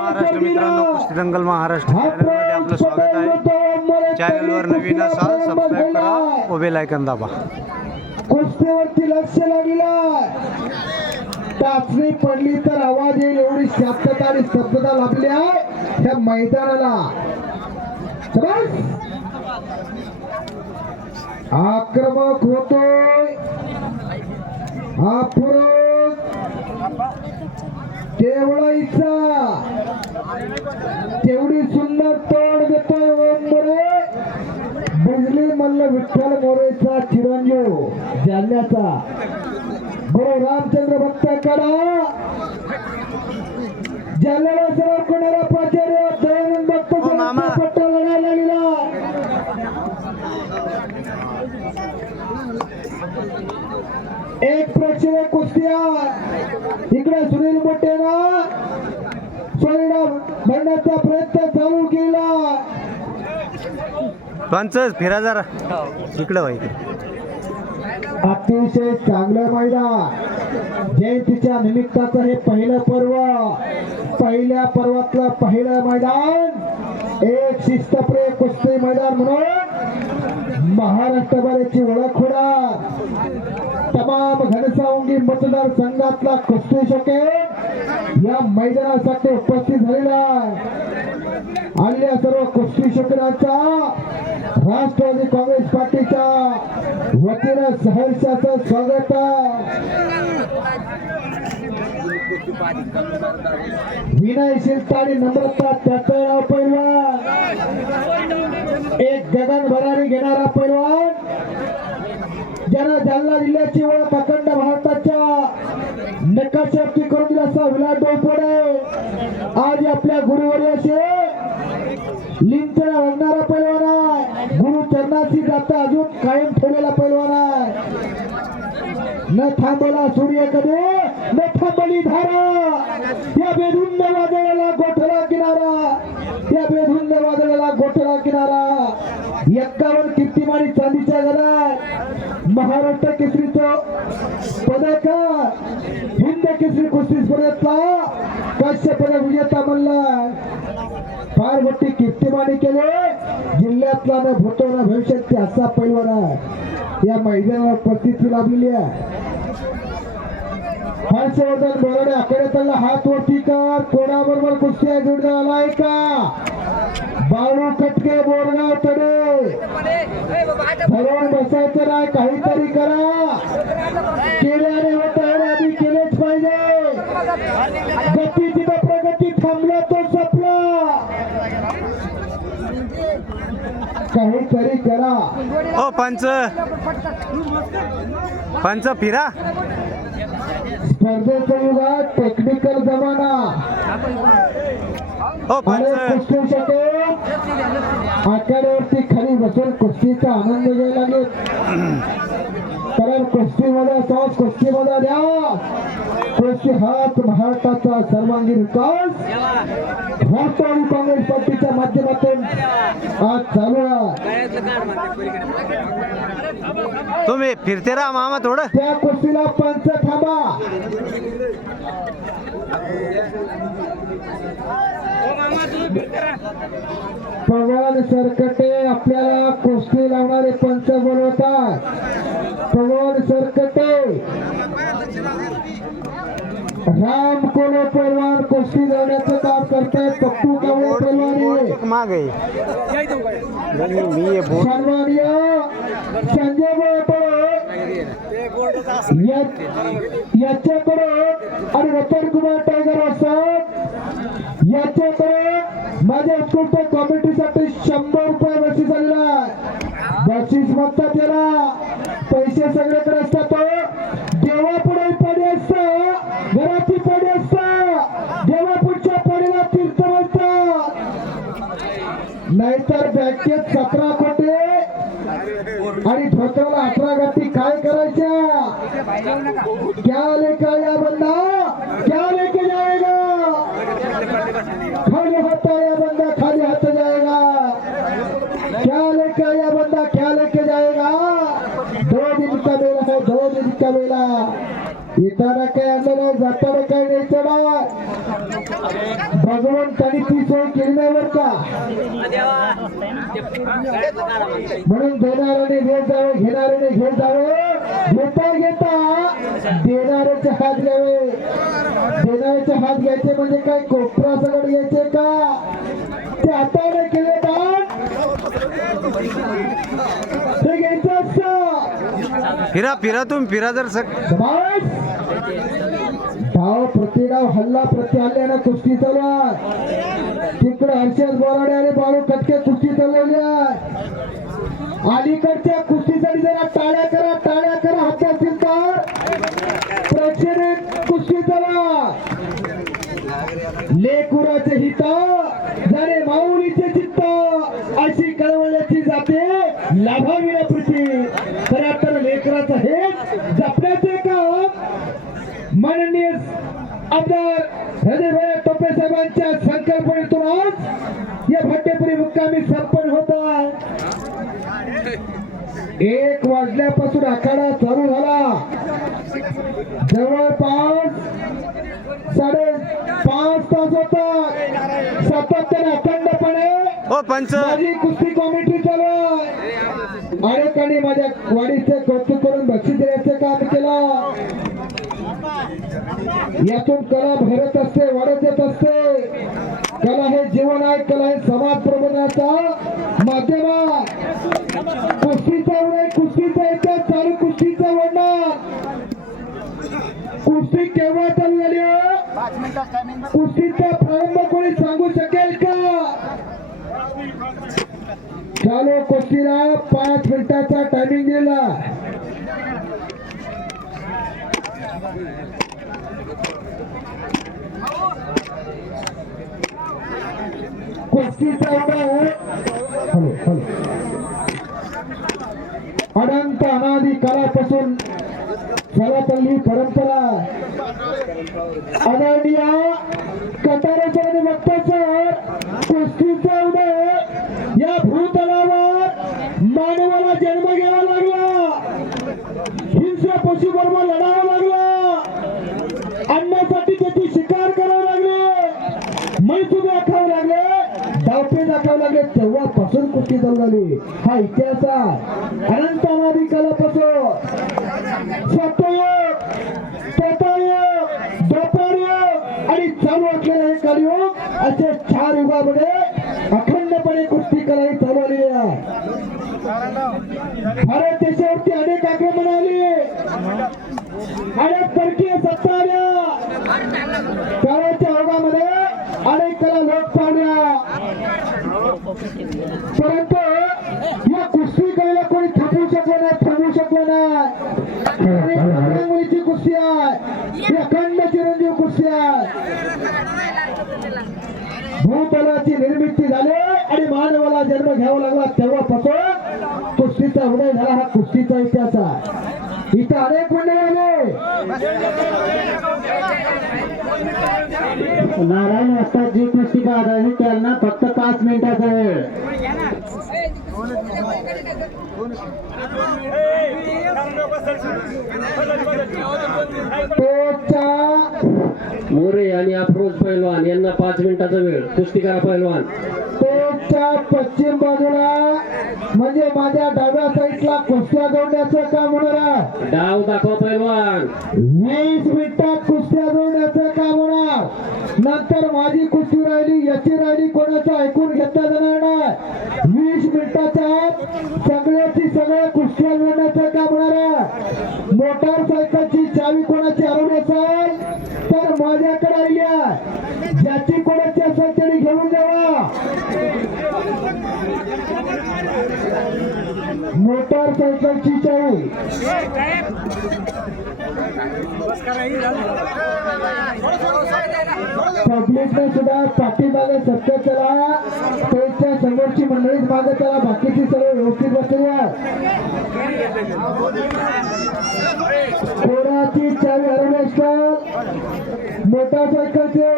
महाराष्ट्र मित्रांनो, कुस्ती दंगल महाराष्ट्र चॅनलमध्ये आपलं स्वागत आहे. चॅनलवर नवीन असाल सबस्क्राईब करा व बेल आयकॉन दाबा. कुस्तीवरती लक्ष लागला, टाचणी पडली तर आवाज येईल एवढी शांतता आणि स्तब्धता लाभली आहे त्या मैदानाला. आक्रमक होतोय हा पुरुष, तेवढाईचा तेवढी सुंदर तोड देतोय ओम मोरे. बिजली मल्ल विठ्ठल मोरेचा चिरंजीव जालन्याचा गुरु रामचंद्र भक्ताकडा जालन्याला सर्व करणारा प्राचार्य दयानंद भक्त पट्टा लढायला लागलेला. एक प्रेक्षक कुस्त्या इकडे सुनील मोठेना सोयडा भरण्याचा प्रयत्न चालू केला. पंच फिरा जरा इकडं व्हायचं. अतिशय चांगलं मैदान, जयंतीच्या निमित्ताचं हे पहिलं पर्व, पहिल्या पर्वातलं पहिलं मैदान, एक शिस्तप्रिय कुस्ती मैदान म्हणून महाराष्ट्रभराची ओळख होणार. तमाम घनसावंगी मतदारसंघातला कुस्ती शौकीन या मैदानासाठी उपस्थित झालेला आहे. आलेल्या सर्व कुस्ती शौकीनांचा राष्ट्रवादी काँग्रेस पार्टीच्या वतीनं सहर्षाचं स्वागत आहे. विनयशीलता आणि नम्रता त्याचं नाव पैलवान, एक गगन भरारी घेणारा पैलवान, ज्यानं जालना जिल्ह्याची ओळख अखंड भारताच्या नकाशावरती करून दिला असा विलास डोईफोडे आज आपल्या गुरुवर्याशी लिंचना वागणारा पैलवान आहे. गुरु चरणाची गाथा अजून कायम ठेवलेला पैलवान आहे. न थांबला सूर्य कधी, न थांबली धारा, या बेधुंद वादळाला गोठला किनारा, या बेधुंद वादळाला गोठला किनारा. 51 कीर्तिमानी चांदीच्या घरात महाराष्ट्र केसरीचं पदक, हिंद केसरी कुस्ती स्पर्धेतला काश्य पदक विजेता म्हणला. फार मोठी कीर्तिमानी केले, जिल्ह्यातला न भूतो न भविष्यात असा पैलवान आहे. या मैदानावर उपस्थिती लाभलेली आहे. हर्षवर्धन बोराडे आकड्यातला हात वरती कर. कोणाबरोबर कुस्ती जोडण्यात आलाय का? बाळू कटके बोरगाव तडे. धरून बसायचं नाही, काहीतरी करा. केल्याने होत आहे, आधी केलेच पाहिजे. गतीची प्रगती थांबला तो सपला, काहीतरी करा. ओ पंच पंच फिरा. स्पर्धेच्या युगात टेक्निकल जमाना, ओ पंच कुस्ती शौकीन आखाड्यावरती खाली बसून कुस्तीचा आनंद घ्यायला लागले. कारण कुस्तीमध्ये सहज कुस्तीमध्ये द्या. कुस्ती हाच भारताचा सर्वांगीण विकास राष्ट्रवादी काँग्रेस पार्टीच्या माध्यमातून आज चालू आहे. तुम्ही फिरते राहा मामा थोडं. त्या कुस्तीला पंच थांबा. पवन सरकटे आपल्याला कुस्ती लावणारे पंच बोलवतात. पवन सरकटे, राम कोले पैलवान कुस्ती लावण्याचं काम करतायत. पप्पू कावळे पैलवान माग आहे. सन्माननीय संजय याच्याकडे आणि रतन कुमार टायगर असतात याच्याकडे माझ्या उत्कृष्ट कॉमेंट्रीसाठी 100 रुपये बक्षीस आलेला आहे. बक्षीस म्हणतात त्याला, पैसे सगळ्याकडे असतात. देवापुढे पाणी असतं, घराची पाणी असतं, देवापुढच्या पाणीला तीर्थ म्हणतात. नाहीतर बँकेत 17 कोटी आणि ठोकराला 18 गती काय करायच्या? क्या लेकर या बंदा, क्या लेके जाएगा? खाली हाथ आया बंदा, खाली हाथ जाएगा. क्या लेके आया बंदा, क्या लेके जाएगा? 2 दिन का मेला है, 2 दिन का मेला. येताना काय आणलं नाही, जाताना काय नाही. चढा भगवान त्यांनी ती सोय केली नाही बरं का. म्हणून देणाऱ्याने घेत जावे, घेणाऱ्याने घेत जावे. घेता घेता देणाऱ्याचे हात घ्यावे. देणाऱ्याचे हात घ्यायचे म्हणजे काय कोपरा सगळं घ्यायचे का, ते हाताने केले दान ते घ्यायचं असतं. फिरा फिरा तुम्ही फिरा जर समाज डाव प्रतिडाव हल्ला प्रति हल्ल्यानं कुस्ती चालू आहे. तिकडे हर्षद बोराडे आणि बाळू कटके कुस्ती चालवली आहे. अलीकडच्या कुस्तीसाठी जरा टाळ्या करा, टाळ्या करा. हात असतील तर प्रेक्षणिक कुस्ती चला. लेकुराचे हित जरे माऊलीचे चित्त अशी कळवल्याची जाते लाभावी ना प्रीती. खरं तर लेकराचं हे जपण्याचे काम माननीय आमदार हृदयभाई टोपे साहेबांच्या संकल्पनेतून आज या भट्टेपुरी मुक्कामी सरपंच होता. 1 वाजल्यापासून आखाडा चालू झाला. जवळपास 5.5 तास होता. सातत्याने अखंडपणे हो पंच माझी कुस्ती कमिटी चालू आहे. अनेकांनी माझ्या वाढीचे कौतुक करून बक्षीस देण्याचे काम केलं. यातून कला भरत असते, वाढत येत असते. कला हे जीवन आहे, कला हे समाज प्रबोधनाचा माध्यम आहे. कुस्तीचा उदय, कुस्तीचा इतिहास चालू, कुस्तीचा वडणार. कुस्ती केव्हा चालू झाली, कुस्तीचा प्रारंभ कोणी सांगू शकेल का. चालू कुस्तीला 5 मिनिटाचा टायमिंग दिला. कुस्तीचा अनंत अनादी काळापासून चालत आलेली परंपरा. आदरणीय कटारेश्वर भक्तेश्वर कुस्तीचा उदय या भूतलावर मानवाला जन्म घ्यावा लागला. हिंस्र पशु बरोबर लढावं लागला. अन्नासाठी त्याची शिकार करावं लागले, मैसूर दाखवावं लागले, डावपे दाखवावं लागले. तेव्हापासून कुस्ती चालू झाली. हा इतिहास आहे अनंत अनादी काळापासून. सत्ययुग, त्रेतायुग, द्वापारयुग आणि चालू असलेलं हे कलियुग असे 4 युगामध्ये अखंडपणे कुस्ती कला ही चालू आलेली आहे. भारत देशावरती अनेक आक्रमण आली, अनेक परकीय सत्ता आल्या. काळाच्या ओघामध्ये अनेक कला लोप पावल्या. परंतु या कुस्ती कलेला कोणी थांबवू शकलं नाही, थांबवू शकलं नाही. मुलीची कुस्ती आहे, ही अखंड चिरंजीव कुस्ती आहे. भूतलाची निर्मिती झाली आणि मानवाला जन्म घ्यावा लागला. तेव्हापासून कुस्तीचा उदय झाला. हा कुस्तीचा इतिहास आहे. इथं अनेक मंडळी आले. नारायण असतात जी कुस्ती पाहत त्यांना फक्त 5 मिनिटाचा वेळ. मोरे आणि अफरोज पैलवान यांना 5 मिनिटाचा वेळ. कुस्ती करा पैलवान. पेठच्या पश्चिम बाजूला म्हणजे माझ्या डाव्या साईडला कुस्त्या जोडण्याचं काम होणार आहे. डाव दाखवा पैलवान. 20 मिनिटात कुस्त्या जोडण्याचं काम होणार. नंतर माझी कुस्ती राहिली, याची राहिली, कोणाचं ऐकून घेतलं जाणार नाही. 20 मिनिटाच्या आत सगळ्याची सगळ्या कुस्त्या जोडण्याचं काम होणार आहे. मोटारसायकलची चावी कोणाची हरवली असेल तर माझ्याकडे आली आहे. ज्याची कोणाची असेल तरी घेऊन जावा. मोटारसायकलची चावी पब्लिकने सुद्धा पाठीमागे सत्य चला. पेठच्या समोरची मंडळीच मागे चला. बाकीची सर्व व्यवस्थित बसली आहे. कोणाची चावी हरवली असतात मोटारसायकलचे